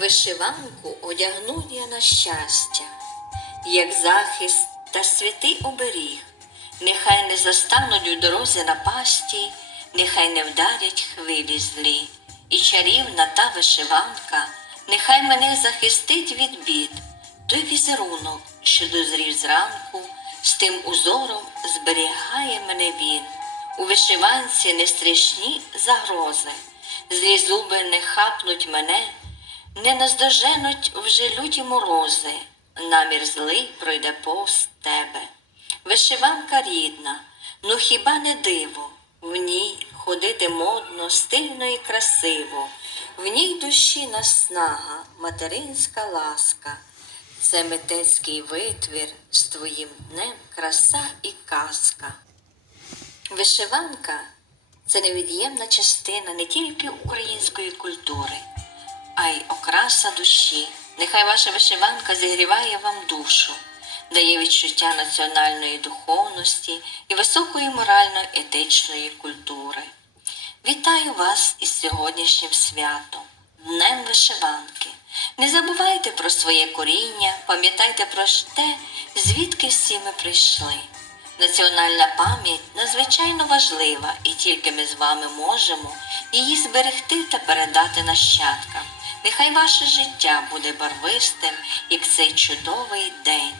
Вишиванку одягну я на щастя, як захист та святий оберіг. Нехай не застануть у дорозі на пасті, нехай не вдарять хвилі злі. І чарівна та вишиванка, нехай мене захистить від бід. Той візерунок, що дозрів зранку, з тим узором зберігає мене він. У вишиванці не страшні загрози, злі зуби не хапнуть мене, не наздоженуть вже люті морози, намір злий пройде повз тебе. Вишиванка рідна, ну хіба не диво, в ній ходити модно, стильно і красиво, в ній душі наснага, материнська ласка. Це митецький витвір з твоїм днем краса і казка. Вишиванка це невід'ємна частина не тільки української культури, а й окраса душі. Нехай ваша вишиванка зігріває вам душу, дає відчуття національної духовності і високої морально-етичної культури. Вітаю вас із сьогоднішнім святом, Днем вишиванки. Не забувайте про своє коріння, пам'ятайте про те, звідки всі ми прийшли. Національна пам'ять надзвичайно важлива, і тільки ми з вами можемо її зберегти та передати нащадкам. Нехай ваше життя буде барвистим, як цей чудовий день.